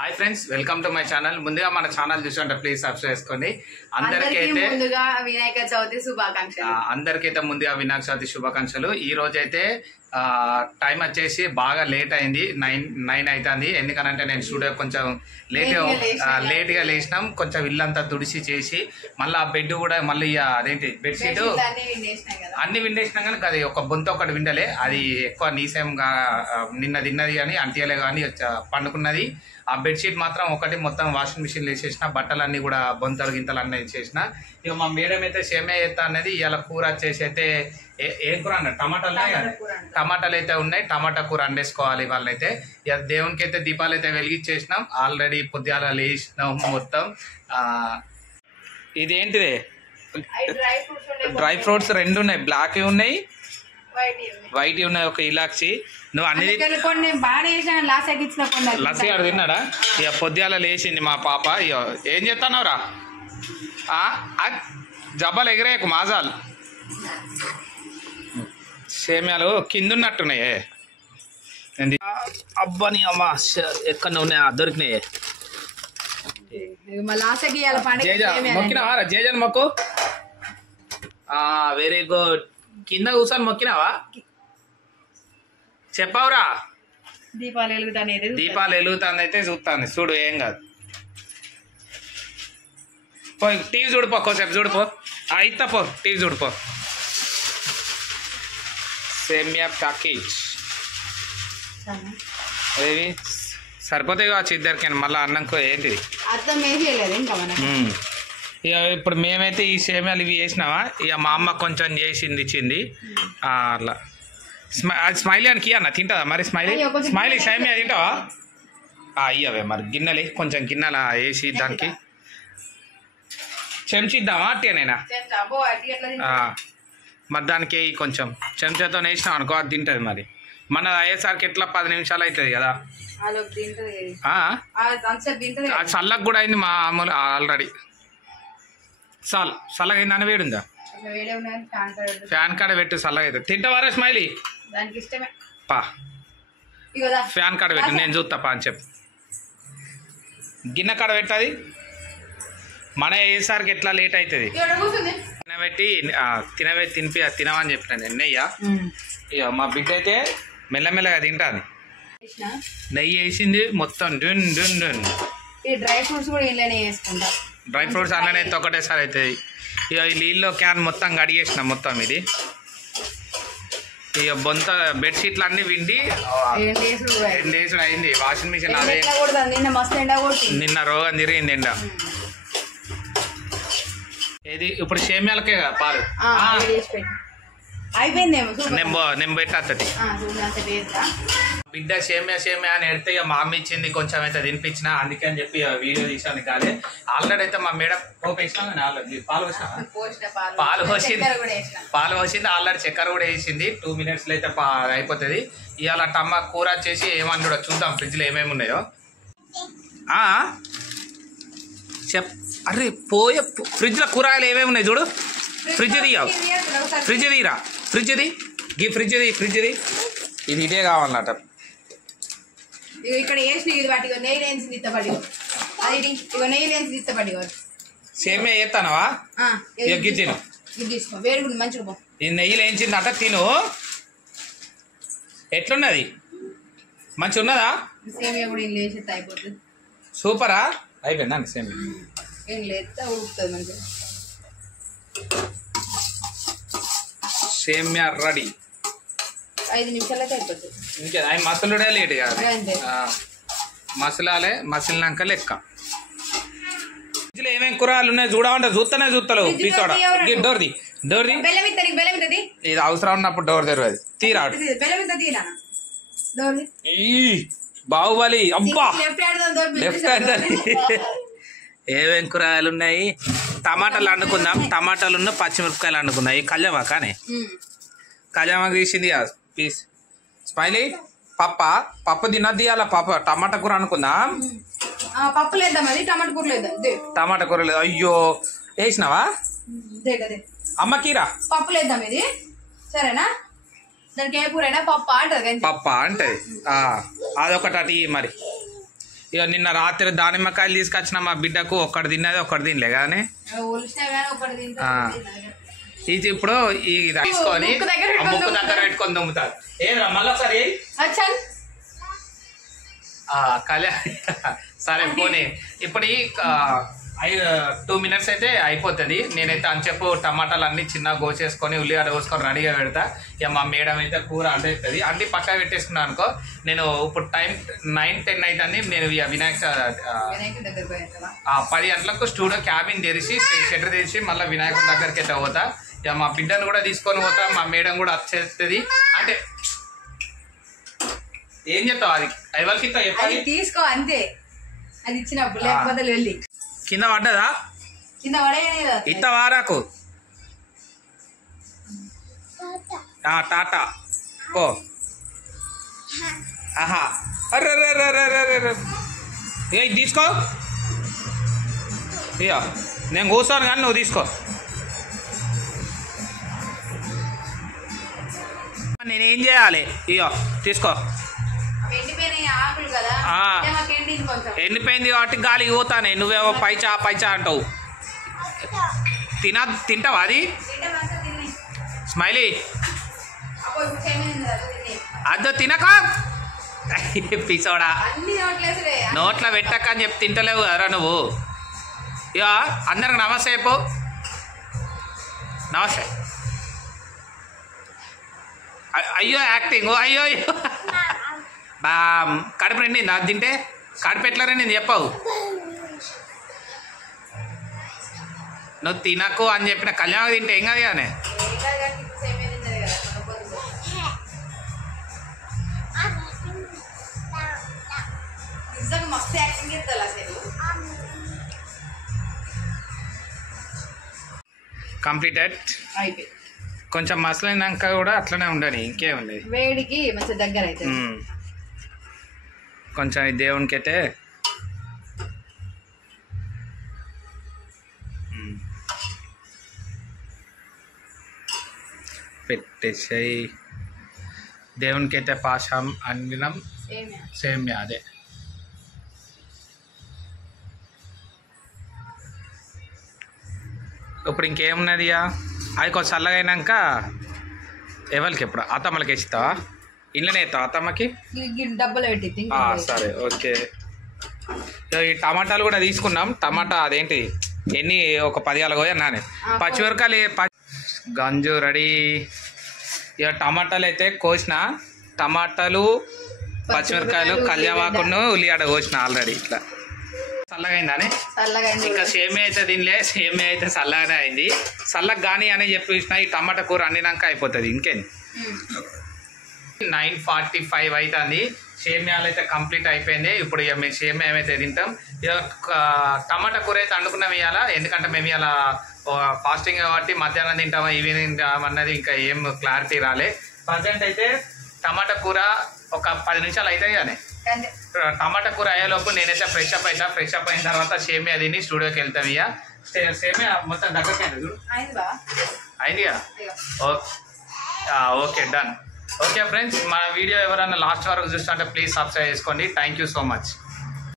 Hi friends, welcome to my channel. ముందుగా మన channel చూసుకుంటే ప్లీజ్ సబ్స్క్రైబ్ చేసుకోండి. అందరికైతే ముందుగా వినాయక చవితి శుభాకాంక్షలు. ఈ రోజు అయితే టైం వచ్చేసి బాగా లేట్ అయింది, 9 అవుతుంది. ఎందుకనంటే నేను స్టూడియో కొంచెం లేట్గా లేచినాం. కొంచెం ఇల్లంతా తుడిసి చేసి మళ్ళీ ఆ బెడ్ కూడా మళ్ళీ అదేంటి బెడ్షీట్ అన్ని విండేసినాం, కానీ అది ఒక బొంత ఒకటి విండలే. అది ఎక్కువ నీసేంగా నిన్న తిన్నది కానీ అంటియలే కానీ పండుకున్నది. ఆ బెడ్షీట్ మాత్రం ఒకటి మొత్తం వాషింగ్ మిషన్ వేసేసిన, బట్టలన్నీ కూడా బొంతలు గింతలు అన్నీ వేసేసిన. ఇక మా మేడం అయితే సేమే చేస్తా అనేది. ఇవాళ కూర వచ్చేసి అయితే ఏం కూర అన్న టమాటాలు అయితే ఉన్నాయి. టమాటా కూర వండేసుకోవాలి వాళ్ళైతే. ఇక దేవునికి అయితే దీపాలు అయితే వెలిగించేసినాం. ఆల్రెడీ పొద్దుగాల లేచినాం మొత్తం. ఇదేంటిది డ్రై ఫ్రూట్స్ 2 ఉన్నాయి, బ్లాక్ ఉన్నాయి, వైట్ ఉన్నాయి, ఒక ఇలాచి. నువ్వు అన్ని లస్సీ అడు తిన్నాడా? ఇక పొద్దుగాల లేచింది మా పాప. ఇక ఏం చేస్తున్నావురా? జబ్బలు ఎగిరేకు మాజాలు సేమ్యాలు కింద ఉన్నట్టున్నాయే. అబ్బాని అమ్మా ఎక్కడ ఉన్నాయా? దొరికినాయే. మొక్కినావా జేజన్ మొక్కు? Very good. కింద కూర్చొని మొక్కినావా? చెప్పావురా? దీపాలు వెలుగుతాను అయితే చూస్తాను. చూడు, ఏం కాదు. పోయి టీవీ చూడిపో, కోసేపు చూడిపో. అయితా పో, టీవీ చూడిపో. సేమియా ప్యాకేజ్ ఏవి సరిపోతాయి కావచ్చు ఇద్దరికి. మళ్ళీ అన్నంకో ఏంటిది ఇక ఇప్పుడు మేమైతే ఈ సేమియాలు ఇవి వేసినావా. ఇక మా అమ్మ కొంచెం చేసింది ఇచ్చింది అట్లా. అది స్మైలీ అని అన్న తింటుందా మరి? స్మైలీ సేమియా తింటావా? అయ్యవే మరి గిన్నెలు కొంచెం గిన్నెల వేసి దానికి చెంచిద్దామా అట్టేనైనా? మరి దానికి కొంచెం చెంచాతో వేసినాం అనుకో, అది తింటుంది. మరి మన అయ్యేసరికి ఎట్లా 10 నిమిషాలు అవుతుంది కదా. చల్లగా కూడా అయింది మామూలు ఆల్రెడీ. చల్లగా అయింది అని వేడుందా? ఫ్యాన్ కాడ పెట్టు, చల్లగా అవుతుంది. తింటావారా స్మైలీ? పా ఫ్యాన్ కాడ పెట్టు, నేను చూస్తా పా అని చెప్పు. గిన్నె కాడ పెట్టది. మన అయ్యేసరికి ఎట్లా లేట్ అవుతుంది. తినబెట్టి తినమని చెప్పిన నేను. ఇక మా బిడ్డ అయితే మెల్లమెల్లగా తింటాను. నెయ్యి వేసింది మొత్తం. డ్రై ఫ్రూట్స్ కూడా ఇళ్ళనే వేసుకుంటా. డ్రై ఫ్రూట్స్ అన్నీ అయితే ఒకటేసారి అవుతుంది. ఇక ఈ నీళ్ళలో క్యాన్ మొత్తం కడిగేసిన మొత్తం. ఇది ఇక బొంత బెడ్షీట్లు అన్నీ విండి 2 డేస్ అయింది. వాషింగ్ మిషన్ అదే నిన్న రోగం తిరిగింది ఎండ. ఏది ఇప్పుడు సేమ్యాలకే పాలు నేను పెట్టేది. బిడ్డ సేమ్యా అని ఎడితే ఇక మా అమ్మ ఇచ్చింది, కొంచెం అయితే తినిపించిన. అందుకే అని చెప్పి వీడియో తీసాను. కాలే ఆల్రెడీ అయితే మా మేడం పోపు వేసినా. ఆల్రెడీ పాలు పోసింది. ఆల్రెడీ చక్కెర కూడా వేసింది. 2 మినిట్స్లో అయితే అయిపోతుంది. ఇవాళ కూర వచ్చేసి ఏమని కూడా చూద్దాం ఫ్రిడ్జ్లో ఏమేమి ఉన్నాయో. అరే ఫ్రిడ్జ్లో కూరగాయలు ఏమేమి ఉన్నాయి చూడు. ఫ్రిడ్జ్ తీయవు, ఫ్రిడ్జ్ తీరా, ఫ్రిడ్జ్ ది ఇది ఇదే కావాలన్నట. ఇక్కడ సేమియా చేస్తానవా? తిను. ఇది నెయ్యిలో వేయించిందట, తిను. ఎట్లున్నది? మంచి ఉన్నదా? సూపరా? అయిపోయిందా సేమియా? సేమియా రెడీ. 5 నిమిషాలు అయితే అయిపోతుంది. ఇంకా అవి మసలుడే లేట్ కాదు. మసలాలే, మసిలినాక లెక్క. ఏమేమి కూరగాయలు ఉన్నాయి చూడమంటే చూస్తలేవు. తీసుకోవడం డోర్ది ఇది అవసరం ఉన్నప్పుడు డోర్ తెరవదు. తీరాడు బాహుబలి. అబ్బా లెఫ్ట్ హ్యాండ్. ఏమేమి కూరగాయలు ఉన్నాయి? టమాటాలు వండుకుందాం. టమాటాలు ఉన్న పచ్చిమిరపకాయలు వండుకుందాం. ఈ కళ్యామా కానీ కళ్యామా తీసింది పీస్. స్మైలీ పప్పు తినద్ది. అలా టమాటా కూర అనుకుందాం. టమాటా కూర లేదు. అయ్యో వేసినావా? అమ్మ కీరా పప్పు లేద్దాం. ఇది సరేనా? దానికి ఏ కూర అయినా పప్పు అంటది. అదొకటి అటు మరి. ఇక నిన్న రాత్రి దానిమ్మకాయలు తీసుకొచ్చిన మా బిడ్డకు ఒక్కటి తిన్నది ఒక్కటి తినలే కానీ ఇది ఇప్పుడు ఈ తీసుకొని ముక్కు దగ్గర పెట్టుకొని దమ్ముతారు. ఏదా మళ్ళీ ఒకసారి సరే పోనీ ఇప్పుడు 2 minutes అయితే అయిపోతుంది. నేనైతే అంచెప్పు టమాటాలు అన్ని చిన్నగా కోసేసుకొని ఉల్లిగడ్డ కోసుకొని రెడీగా పెడతా. ఇక మా మేడం అయితే కూర అండేస్తుంది. అన్ని పక్క పెట్టేసుకున్నాను అనుకో. నేను ఇప్పుడు టైం 9-10 అవుతుంది. నేను ఇక వినాయక 10 గంటలకు స్టూడియో క్యాబిన్ తెరిచి షట్టర్ తెరిచి మళ్ళీ వినాయకుడి దగ్గరికి అయితే పోతా. ఇక మా బిడ్డను కూడా తీసుకొని పోతా. మా మేడం కూడా వచ్చేస్తుంది. అంటే ఏం చెప్తావు అది ఎవరికి తీసుకో అంతే. అది ఇచ్చినప్పుడు లేకపోతే వెళ్ళి కింద పడ్డదా కింద పడే ఇత్తవా నాకు టాటా ఓ ఆహా అర్రే ఏ తీసుకో ఇయ్యో నేను కూర్చోను కానీ నువ్వు తీసుకో. నేనేం చేయాలి? ఇయ్యో తీసుకో. ఎండిపోయింది కాబట్టి గాలికి పోతానే. నువ్వేమో పైచా అంటావు. తింటావా అది? స్మైలీ అద్దో తినక పిసోడా నోట్లో పెట్టక అని చెప్పి తింటలేవు కదరా నువ్వు. ఇక అందరికి నమస్తే చెప్పు. నమస్తే. అయ్యో యాక్టింగ్ అయ్యో బా కడుపు నిండింది. అది తింటే కడుపు ఎట్లా నిండింది చెప్పావు. నువ్వు తినకు అని చెప్పిన కళ్యాణం తింటే ఏం కాదు కానీ. కంప్లీటెడ్. కొంచెం మసలైనాక కూడా అట్లనే ఉండని ఇంకేముంది. వేడికి మంచి దగ్గర అయితే కొంచెం దేవునికి అయితే పెట్టేసాయి. దేవునికి అయితే పాశం అన్నం సేమ్యా అదే. ఇప్పుడు ఇంకేమున్నది? అది కొంచెం చల్లగా అయినాక ఎవరికి ఎప్పుడు అత్తమ్మలకి ఇస్తావా? ఇంట్లోనే ఇస్తావా అత్తమ్మకి? డబ్బులు పెట్టి సరే ఓకే. ఈ టమాటాలు కూడా తీసుకున్నాం. టమాటా అదేంటి ఎన్ని ఒక 10 పోయా నానే. పచ్చిమిరకాయలు గంజు రెడీ. ఇక టమాటాలు అయితే కోసిన. టమాటాలు పచ్చిమిరకాయలు కళ్యామాకును ఉల్లిగడ్డ కోసిన ఆల్రెడీ. ఇట్లా చల్లగా అయిందానే. ఇంకా సేమియా అయితే తినలే. సేమియా అయితే చల్లగానే అయింది. చల్లగా కానీ అని చెప్పి ఈ టమాటా కూర అండినాక అయిపోతుంది. ఇంకేంది 9:45 అవుతుంది. సేమియాలు అయితే కంప్లీట్ అయిపోయింది. ఇప్పుడు ఇక మేము సేమియా ఏమైతే తింటాం. ఇక టమాటా కూర అయితే వండుకున్నాం ఇవాళ. ఎందుకంటే మేము ఇవాళ ఫాస్టింగ్ కాబట్టి మధ్యాహ్నం తింటామా ఈవినింగ్ తింటామా అన్నది ఇంకా ఏం క్లారిటీ రాలే. ప్రజెంట్ అయితే టమాటా కూర ఒక 10 నిమిషాలు అవుతాయి కానీ టమాటా కూర అయ్యేలోపు నేనైతే ఫ్రెష్ అప్ అవుతా. ఫ్రెష్ అప్ అయిన తర్వాత సేమియా తిని స్టూడియోకి వెళ్తాం. ఇక సేమియా మొత్తం దగ్గరకి అయింది కదా. Okay done. ఓకే ఫ్రెండ్స్, మన వీడియో ఎవరైనా లాస్ట్ వరకు చూస్తుంటే ప్లీజ్ సబ్స్క్రైబ్ చేసుకోండి. Thank you so much.